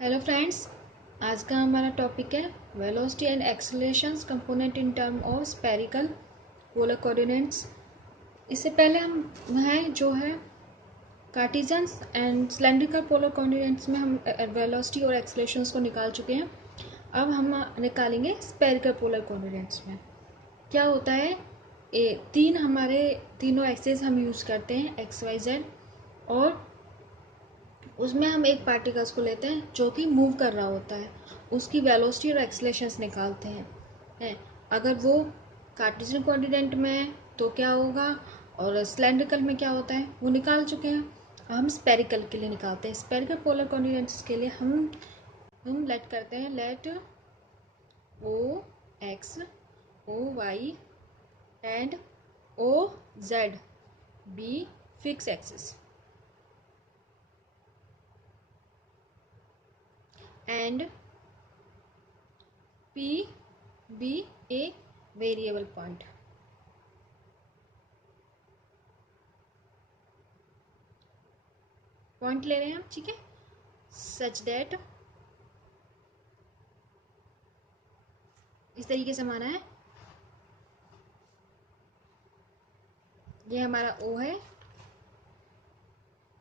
Hello friends, आज का हमारा टॉपिक है velocity and accelerations component in term of spherical polar coordinates. इससे पहले हम जो है Cartesian and cylindrical polar coordinates में हम वेलोसिटी और एक्सेलरेशंस को निकाल चुके हैं। अब हम निकालेंगे स्फेरिकल पोलर कोऑर्डिनेट्स में। क्या होता है, हमारे तीनों एक्सेस हम यूज़ करते हैं, एक्स वाई जेड, और उसमें हम एक पार्टिकल्स को लेते हैं जो कि मूव कर रहा होता है, उसकी वेलोसिटी और एक्सेलरेशंस निकालते हैं। अगर वो कार्टेशियन कोऑर्डिनेट में है तो क्या होगा, और सिलेंड्रिकल में क्या होता है वो निकाल चुके हैं। हम स्पेरिकल के लिए निकालते हैं। स्पेरिकल पोलर कोऑर्डिनेट्स के लिए हम लेट करते हैं, let O X, O Y and O Z be fix axis and P be a variable point. Point ले रहे हैं हम, ठीक है, सच दैट इस तरीके से माना है। ये हमारा O है,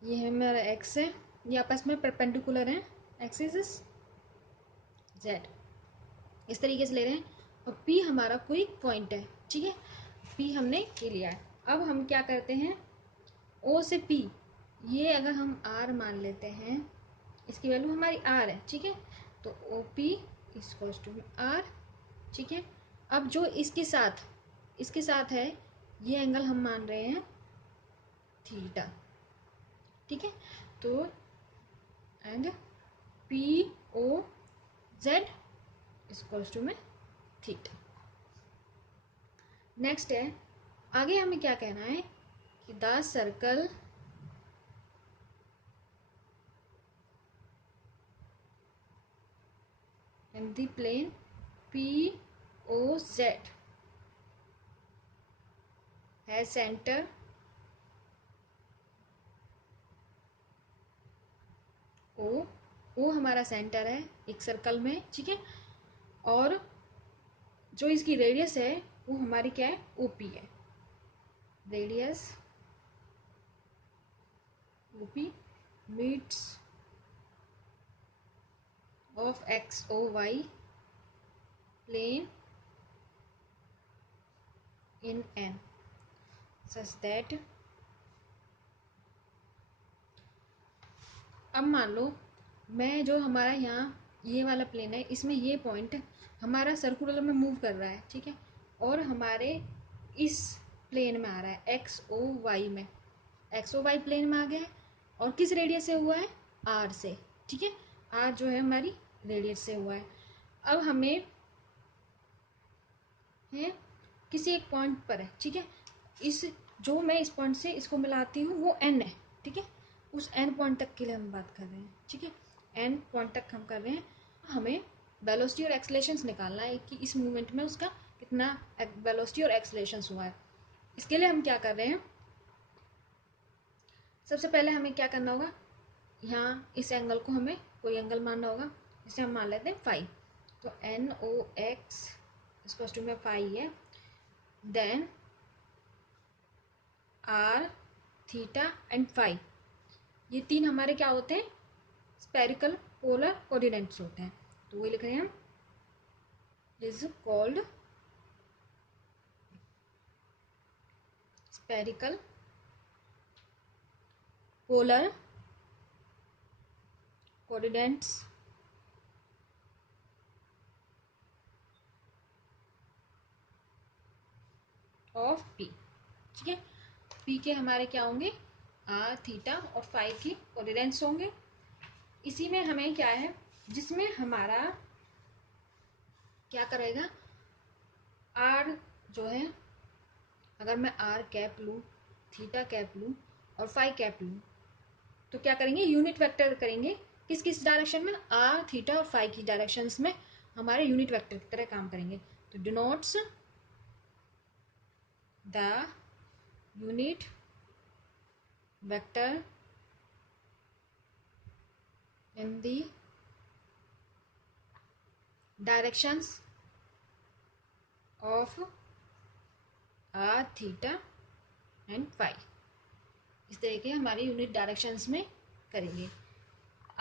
ये हमारा X है, ये आपस में परपेंडिकुलर हैं, एक्सिस Z। इस तरीके से ले रहे हैं। और P हमारा कोई पॉइंट है, ठीक है, P हमने ये लिया है। अब हम क्या करते हैं, O से P, ये अगर हम R मान लेते हैं, इसकी वैल्यू हमारी R है, ठीक है, तो OP इक्वल्स टू R, ठीक है। अब जो इसके साथ है, ये एंगल हम मान रहे हैं थीटा, ठीक है। तो and P O Z equals to में थीटा। नेक्स्ट है, आगे हमें क्या कहना है कि the circle in the plane P O Z है सेंटर ओ हमारा सेंटर है एक सर्कल में, ठीक है। और जो इसकी रेडियस है वो हमारी क्या है, ओपी है। Radius OP meets of x o y plane in n such that, अब मान लो मैं जो हमारा यहाँ ये वाला प्लेन है, इसमें ये पॉइंट हमारा सर्कुलर में मूव कर रहा है, ठीक है, और हमारे इस प्लेन में आ रहा है एक्स ओ वाई में, एक्स ओ वाई प्लेन में आ गया है, और किस रेडियस से हुआ है, आर से, ठीक है, आर जो है हमारी रेडियस से हुआ है। अब हमें है किसी एक पॉइंट पर है, ठीक है, इस जो मैं इस पॉइंट से इसको मिलाती हूँ वो एन है, ठीक है, उस एन पॉइंट तक के लिए हम बात कर रहे हैं, ठीक है, एन पॉइंट तक हम कर रहे हैं। हमें वेलोसिटी और एक्सेलरेशंस निकालना है कि इस मूवमेंट में उसका कितना वेलोसिटी और एक्सेलरेशंस हुआ है। इसके लिए हम क्या कर रहे हैं, सबसे पहले हमें क्या करना होगा, यहाँ इस एंगल को हमें कोई एंगल मानना होगा, जिसे हम मान लेते हैं फाई। तो एन ओ एक्स इसको टू में फाई है, then R theta and phi, ये तीन हमारे क्या होते हैं, स्पेरिकल पोलर कोऑर्डिनेट्स होते हैं। तो वो लिख रहे हैं हम, is called spherical polar coordinates of P, ठीक है। पी के हमारे क्या होंगे, आर थीटा और फाई की कोऑर्डिनेट्स होंगे। इसी में हमें क्या है, जिसमें हमारा क्या करेगा, आर जो है, अगर मैं आर कैप लूँ, थीटा कैप लूँ और फाई कैप लूँ, तो क्या करेंगे, यूनिट वेक्टर करेंगे। किस किस डायरेक्शन में, आर थीटा और फाई की डायरेक्शंस में हमारे यूनिट वेक्टर की तरह काम करेंगे। तो denotes the unit vector in the directions of R theta and phi, इस तरह के हमारी यूनिट डायरेक्शंस में करेंगे।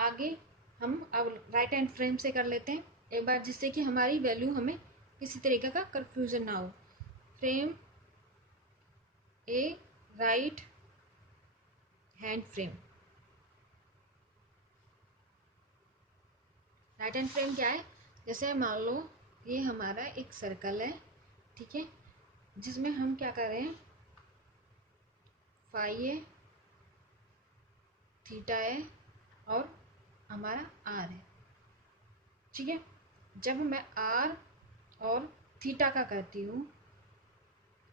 आगे हम अब राइट हैंड फ्रेम से कर लेते हैं एक बार, जिससे कि हमारी वैल्यू हमें किसी तरीके का कंफ्यूजन ना हो। Frame a right hand frame. Right hand frame क्या है? जैसे मान लो ये हमारा एक सर्कल है, ठीक है, जिसमें हम क्या कर रहे हैं, फाई है, थीटा है और हमारा आर है, ठीक है। जब मैं आर और थीटा का करती हूँ,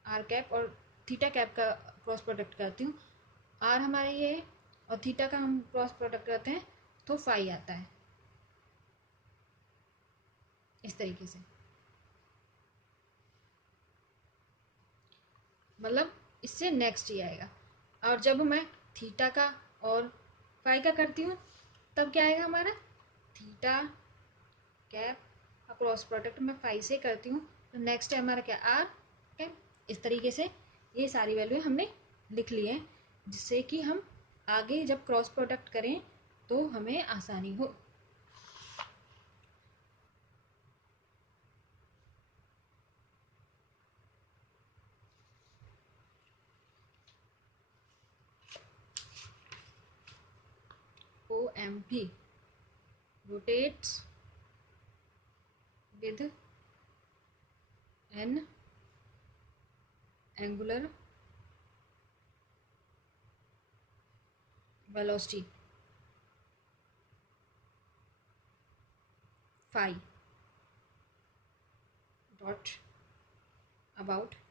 आर कैप और थीटा कैप का क्रॉस प्रोडक्ट करती हूँ, आर हमारे ये है और थीटा का हम क्रॉस प्रोडक्ट करते हैं तो फाई आता है, इस तरीके से। मतलब इससे नेक्स्ट ही आएगा। और जब मैं थीटा का और फाई का करती हूँ तब क्या आएगा हमारा, थीटा कैप क्रॉस प्रोडक्ट मैं फाई से करती हूँ तो नेक्स्ट है हमारा क्या, आर कैप। इस तरीके से ये सारी वैल्यू हमने लिख ली है, जिससे कि हम आगे जब क्रॉस प्रोडक्ट करें तो हमें आसानी हो। OMP rotates with an angular velocity phi dot about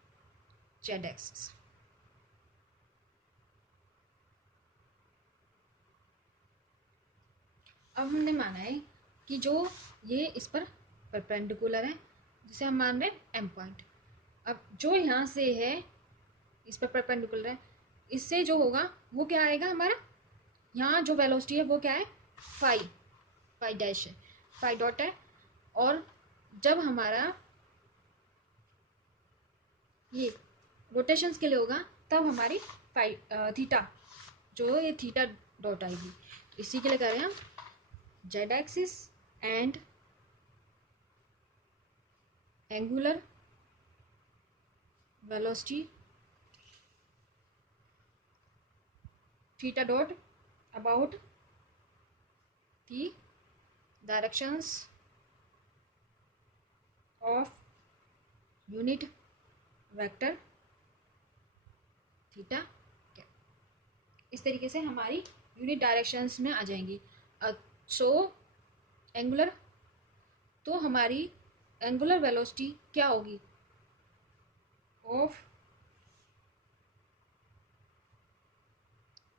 z axis। अब हमने माना है कि जो ये इस पर परपेंडिकुलर है, जिसे हम मान रहे हैं एम पॉइंट। अब जो यहाँ से है इस पर परपेंडिकुलर है, इससे जो होगा वो क्या आएगा हमारा, यहाँ जो वेलोसिटी है वो क्या है, फाई, फाई डैश है, फाई डॉट है। और जब हमारा ये रोटेशंस के लिए होगा तब हमारी फाई थीटा, जो ये थीटा डॉट आएगी, इसी के लिए कर रहे हैं हम Z axis and angular velocity theta dot about the directions of unit vector theta cap. इस तरीके से हमारी यूनिट डायरेक्शंस में आ जाएंगी। सो एंगुलर, तो हमारी एंगुलर वेलोसिटी क्या होगी, ऑफ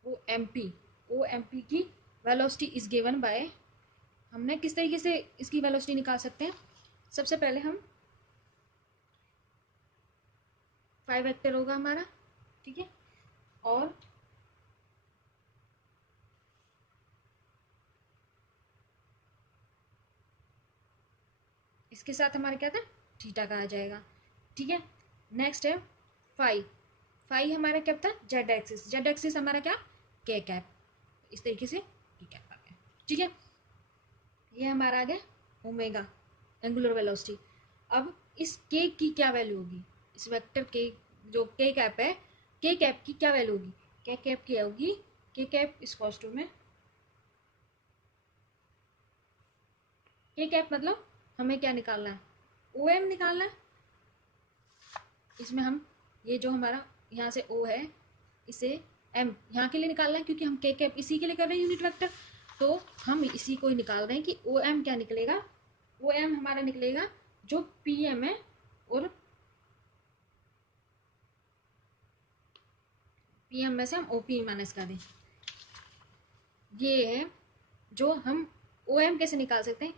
OMP की वेलोसिटी इज गिवन बाय, हमने किस तरीके से इसकी वेलोसिटी निकाल सकते हैं। सबसे पहले हम फाई वेक्टर होगा हमारा, ठीक है, और इसके साथ हमारा क्या था, थीटा का आ जाएगा, ठीक है। नेक्स्ट है फाई, फाई हमारा क्या था, जेड एक्सिस, जेड एक्सिस हमारा क्या, के कैप, इस तरीके से के कैप आ गया, ठीक है। ये हमारा आ गया ओमेगा एंगुलर वेलोसिटी। अब इस के की क्या वैल्यू होगी, इस वेक्टर के जो के कैप है, के कैप की क्या वैल्यू होगी, के कैप की होगी, के कैप इस कॉस्टू में, के कैप मतलब हमें क्या निकालना है, OM निकालना है। इसमें हम ये जो हमारा यहाँ से O है, इसे M यहाँ के लिए निकालना है, क्योंकि हम के कैप इसी के लिए कर रहे हैं यूनिट वेक्टर, तो हम इसी को ही निकाल रहे हैं कि OM क्या निकलेगा, OM हमारा निकलेगा जो PM है, और PM में से हम OP माइनस कर दें। ये है जो हम OM कैसे निकाल सकते हैं,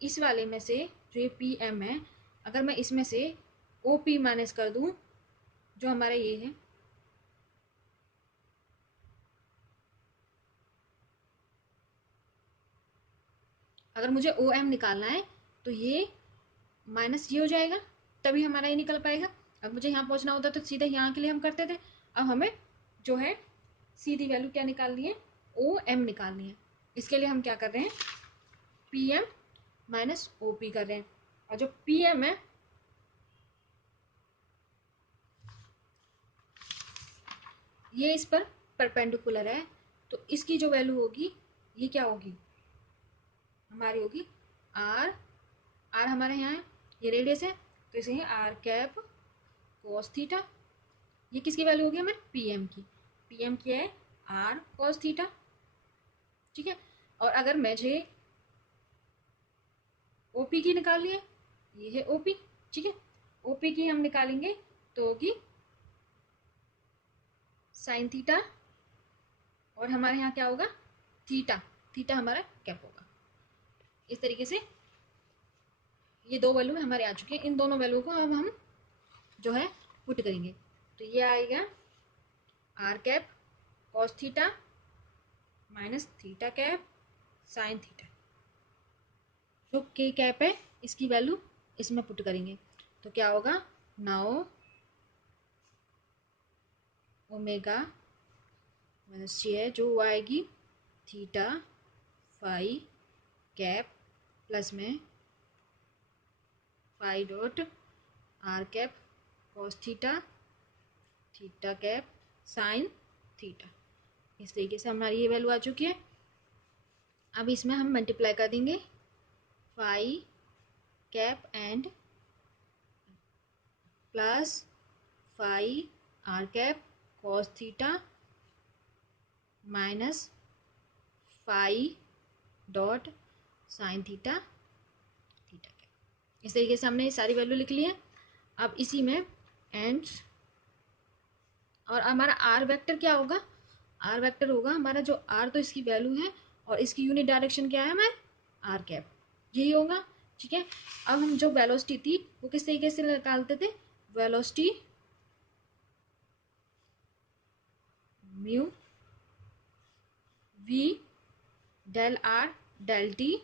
इस वाले में से जो ये PM है, अगर मैं इसमें से OP माइनस कर दूं, जो हमारा ये है, अगर मुझे OM निकालना है तो ये माइनस ये हो जाएगा, तभी हमारा ये निकल पाएगा। अब मुझे यहाँ पहुँचना होता तो सीधे यहाँ के लिए हम करते थे। अब हमें जो है सीधी वैल्यू क्या निकालनी है, ओ एम निकालनी है। इसके लिए हम क्या कर रहे हैं, P M minus O P कर रहे हैं। और जो पी एम है ये इस पर परपेंडिकुलर है, तो इसकी जो वैल्यू होगी ये क्या होगी, हमारी होगी आर। आर हमारे यहाँ है, ये रेडियस है, तो इसे है आर कैप कॉस थीटा। ये किसकी वैल्यू होगी हमारे, पी एम की। पी एम की है आर कॉस थीटा, ठीक है। और अगर मुझे ओपी की निकालनी है, ये है ओपी, ठीक है। ओपी की हम निकालेंगे तो होगी साइन थीटा, और हमारे यहाँ क्या होगा, थीटा। थीटा हमारा कैप होगा। इस तरीके से ये दो वैल्यू हमारे आ चुके हैं। इन दोनों वैल्यू को अब हम जो है पुट करेंगे, तो ये आएगा R cap cos theta minus theta cap sine theta. जो के कैप है इसकी वैल्यू इसमें पुट करेंगे तो क्या होगा, नाउ ओमेगा माइनस सी है जो आएगी थीटा फाई कैप प्लस में phi dot R cap cos theta theta cap sine theta. इस तरीके से हमारी ये वैल्यू आ चुकी है। अब इसमें हम मल्टीप्लाई कर देंगे phi cap and plus phi R cap cos theta minus phi dot sine theta theta cap. इस तरीके से हमने ये सारी वैल्यू लिख ली है। अब इसी में एंड, और हमारा आर वेक्टर क्या होगा, आर वेक्टर होगा हमारा जो आर, तो इसकी वैल्यू है और इसकी यूनिट डायरेक्शन क्या है हमारे आर कैप, यही होगा, ठीक है। अब हम जो वेलोसिटी थी वो किस तरीके से निकालते थे, velocity mu V del R del T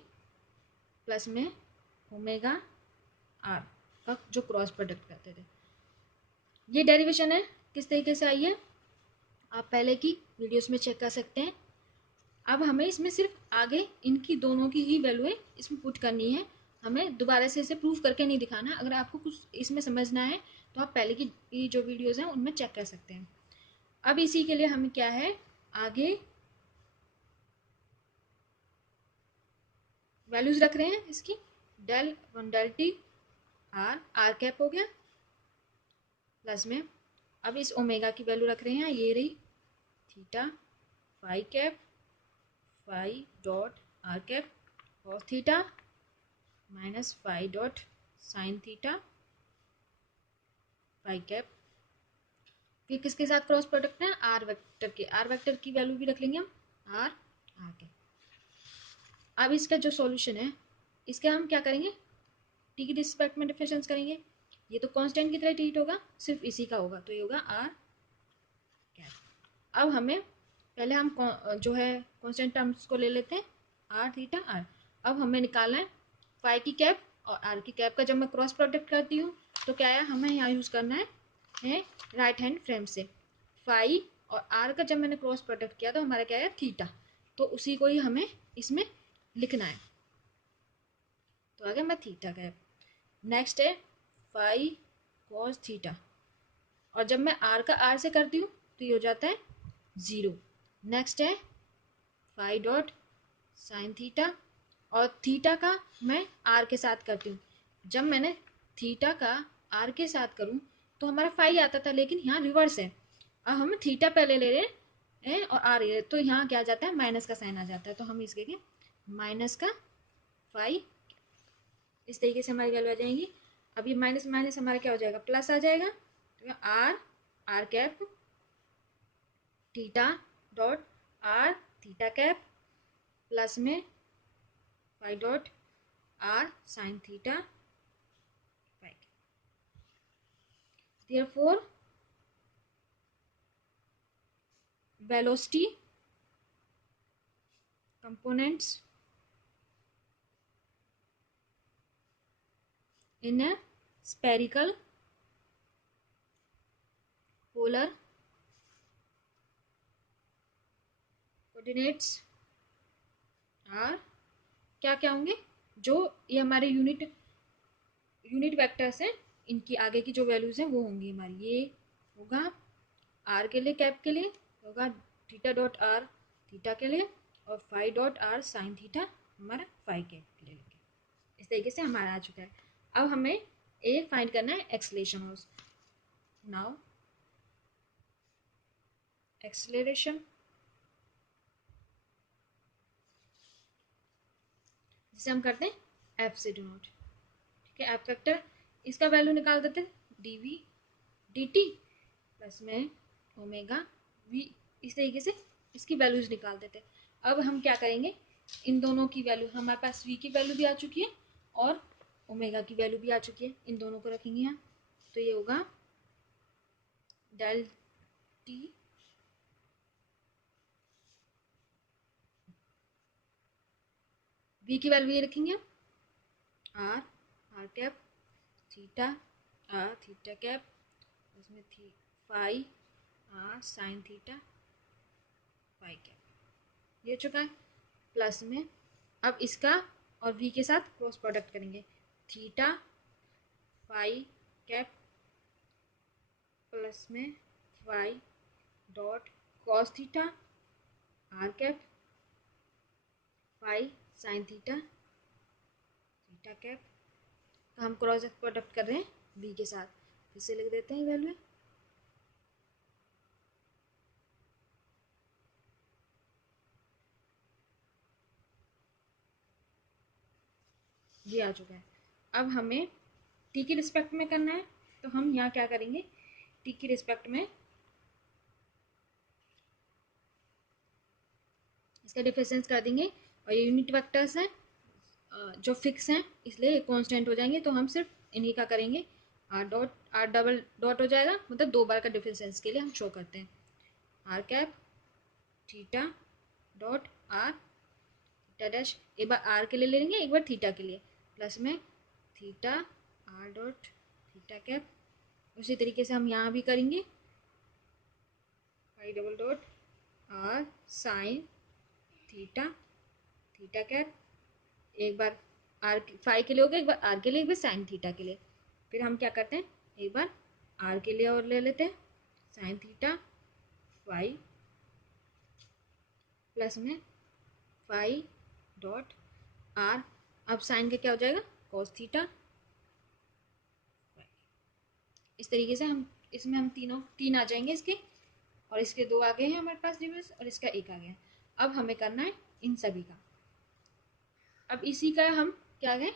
plus में ओमेगा आर का जो क्रॉस प्रोडक्ट करते थे। ये डेरिवेशन है, किस तरीके से आई है आप पहले की वीडियोस में चेक कर सकते हैं। अब हमें इसमें सिर्फ आगे इनकी दोनों की ही वैल्यू है इसमें पुट करनी है, हमें दोबारा से इसे प्रूफ करके नहीं दिखाना। अगर आपको कुछ इसमें समझना है तो आप पहले की जो वीडियोस हैं उनमें चेक कर सकते हैं। अब इसी के लिए हमें क्या है, आगे वैल्यूज रख रहे हैं इसकी, del one del T R, R cap हो गया प्लस में, अब इस ओमेगा की वैल्यू रख रहे हैं, ये रही theta phi cap phi dot R cap cos theta minus phi dot sine theta phi cap. फिर किसके साथ क्रॉस प्रोडक्ट है, आर वेक्टर के, आर वेक्टर की वैल्यू भी रख लेंगे हम आर आर कैप। अब इसका जो सॉल्यूशन है इसका हम क्या करेंगे, टी की रिस्पेक्ट में डिफरेंस करेंगे। ये तो कांस्टेंट की तरह ट्रीट होगा, सिर्फ इसी का होगा, तो ये होगा आर कैप। अब हमें पहले हम जो है कांस्टेंट टर्म्स को ले लेते हैं, आर थीटा आर। अब हमें निकालना है फाई की कैप और आर की कैप का जब मैं क्रॉस प्रोडक्ट करती हूँ तो क्या है, हमें यहाँ यूज़ करना है राइट हैंड फ्रेम से। फाई और आर का जब मैंने क्रॉस प्रोडक्ट किया तो हमारा क्या है थीटा, तो उसी को ही हमें इसमें लिखना है। तो आ गया मैं थीटा कैप। नेक्स्ट है फाई कॉस थीटा, और जब मैं आर का आर से करती हूँ तो ये हो जाता है 0। नेक्स्ट है फाई डॉट साइन थीटा, और थीटा का मैं आर के साथ करती हूँ। जब मैंने थीटा का आर के साथ करूँ तो हमारा फाई आता था, लेकिन यहाँ रिवर्स है। अब हम थीटा पहले ले रहे हैं और आर ले रहे, तो यहाँ क्या आ जाता है, माइनस का साइन आ जाता है, तो हम इसके माइनस का फाई। इस तरीके से हमारी वैल्यू आ जाएंगी। अब ये माइनस माइनस हमारा क्या हो जाएगा, प्लस आ जाएगा, तो R R cap theta dot R theta cap plus में phi dot R sine theta phi. Therefore velocity components in a spherical polar coordinates are क्या क्या होंगे, जो ये हमारे यूनिट वेक्टर्स हैं, इनकी आगे की जो वैल्यूज हैं वो होंगी हमारी। ये होगा आर के लिए, कैप के लिए होगा थीटा डॉट आर थीटा के लिए, और phi dot R sine theta हमारा फाई के लिए। इस तरीके से हमारा आ चुका है। अब हमें ए फाइंड करना है एक्सलेशन। नाउ एक्सलेरेशन, जिसे हम करते हैं एफ से डिनोट। ठीक है, एफ वेक्टर, इसका वैल्यू निकाल देते हैं D V D T plus में ओमेगा वी। इस तरीके से इसकी वैल्यूज निकाल देते हैं। अब हम क्या करेंगे, इन दोनों की वैल्यू, हमारे पास वी की वैल्यू भी आ चुकी है और ओमेगा की वैल्यू भी आ चुकी है, इन दोनों को रखेंगे यहाँ। तो ये होगा डेल टी वी की वैल्यू ये रखेंगे R R cap theta R theta cap, उसमें थी phi R sine theta phi cap, ये चुका है। प्लस में अब इसका और वी के साथ क्रॉस प्रोडक्ट करेंगे, थीटा फाई कैप प्लस में phi dot cos theta R cap phi sine theta theta cap का हम क्रॉस प्रोडक्ट कर रहे हैं बी के साथ। फिर से लिख देते हैं वैल्यू, ये आ चुका है। अब हमें टी की रिस्पेक्ट में करना है, तो हम यहाँ क्या करेंगे, टी की रिस्पेक्ट में इसका डिफरेंस कर देंगे। और ये यूनिट वेक्टर्स हैं जो फिक्स हैं, इसलिए ये कांस्टेंट हो जाएंगे। तो हम सिर्फ इन्हीं का करेंगे, R dot are double dot हो जाएगा, मतलब दो बार का डिफरेंस के लिए हम शो करते हैं। R cap theta dot R theta dash, एक बार आर के लिए ले लेंगे, एक बार थीटा के लिए, प्लस में theta R dot theta cap. उसी तरीके से हम यहाँ भी करेंगे, phi double dot R sine theta theta cap, एक बार आर फाई के लिए हो गया, एक बार आर के लिए, एक बार साइन थीटा के लिए। फिर हम क्या करते हैं, एक बार आर के लिए और ले लेते हैं साइन थीटा फाई प्लस में फाई डॉट आर, अब साइन का क्या हो जाएगा कॉस थीटा। इस तरीके से हम इसमें हम तीन आ जाएंगे इसके, और इसके दो आ गए हैं हमारे पास रिवर्स, और इसका एक आ गया। अब हमें करना है इन सभी का। अब इसी का हम क्या है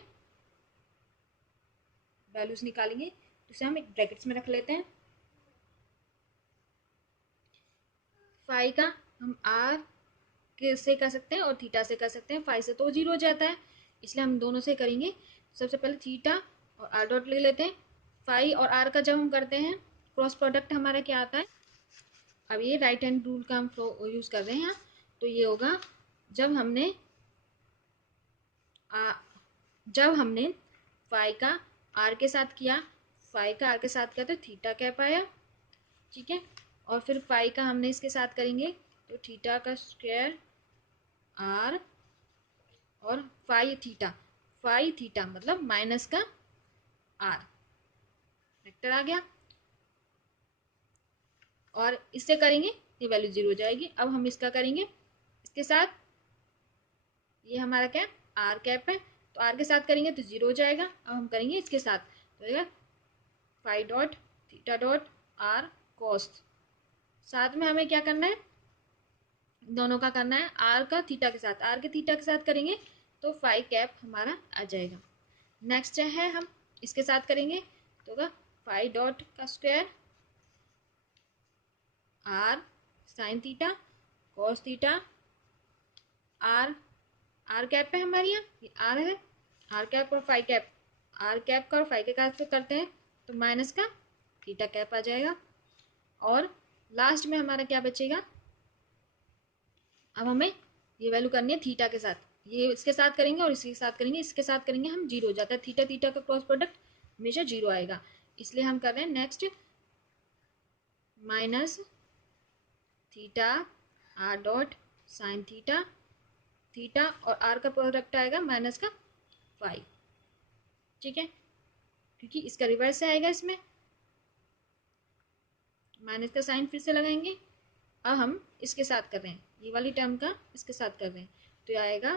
वैल्यूज निकालेंगे, तो इसे हम एक ब्रैकेट्स में रख लेते हैं। फाई का हम आर के से कर सकते हैं और थीटा से कर सकते हैं, फाई से तो जीरो हो जाता है, इसलिए हम दोनों से करेंगे। सबसे पहले थीटा और आर डॉट ले लेते हैं। फाई और आर का जब हम करते हैं क्रॉस प्रोडक्ट हमारा क्या आता है, अब ये राइट हैंड रूल का हम यूज कर रहे हैं यहाँ। तो ये होगा जब हमने आ, जब हमने फाई का आर के साथ किया, फाई का आर के साथ किया तो थीटा कैप आया, ठीक है। और फिर फाई का हमने इसके साथ करेंगे तो थीटा का स्क्वायर आर, और फाई थीटा मतलब माइनस का आर वेक्टर आ गया, और इससे करेंगे ये वैल्यू जीरो हो जाएगी। अब हम इसका करेंगे इसके साथ, ये हमारा क्या आर कैप है, तो आर के साथ करेंगे तो जीरो हो जाएगा। अब हम करेंगे इसके साथ, तो phi dot theta dot R cos, साथ में हमें क्या करना है, दोनों का करना है, आर का थीटा के साथ, आर के थीटा के साथ करेंगे तो फाई कैप हमारा आ जाएगा। नेक्स्ट है हम इसके साथ करेंगे तो फाई डॉट का square R sine theta cos theta R, R cap है हमारे यहाँ, ये आर है, आर कैप और फाई कैप, आर कैप का और फाई के कैप से करते हैं तो माइनस का थीटा कैप आ जाएगा। और लास्ट में हमारा क्या बचेगा, अब हमें ये वैल्यू करनी है थीटा के साथ, ये इसके साथ करेंगे और इसके साथ करेंगे, इसके साथ करेंगे हम जीरो हो जाता है, थीटा थीटा का क्रॉस प्रोडक्ट हमेशा 0 आएगा, इसलिए हम कर रहे हैं next minus theta R dot sine theta, theta और आर का प्रोडक्ट आएगा माइनस का फाइव, ठीक है, क्योंकि इसका रिवर्स से आएगा, इसमें माइनस का साइन फिर से लगाएंगे। अब हम इसके साथ कर रहे हैं, ये वाली टर्म का इसके साथ कर रहे हैं, तो ये आएगा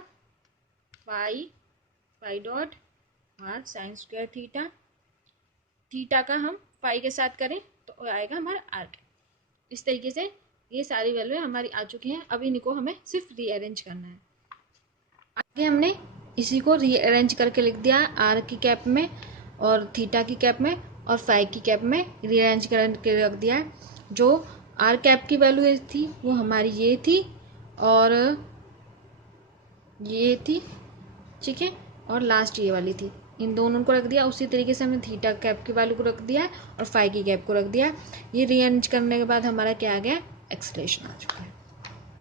phi dot R sine square theta, theta का हम फाई के साथ करें तो आएगा हमारा आर। इस तरीके से ये सारी वैल्यू हमारी आ चुकी हैं। अभी इनको हमें सिर्फ रीअरेंज करना है। आगे हमने इसी को रीअरेंज करके लिख दिया आर की कैप में और थीटा की कैप में और फाई की कैप में रीअरेंज करके रख दिया है। जो आर कैप की वैल्यू थी वो हमारी ये थी और ये थी, ठीक है, और लास्ट ये वाली थी, इन दोनों को रख दिया। उसी तरीके से हमने थीटा कैप की वैल्यू को रख दिया है और फाई की कैप को रख दिया। ये रीअरेंज करने के बाद हमारा क्या आ गया, एक्सलेशन आ चुका है।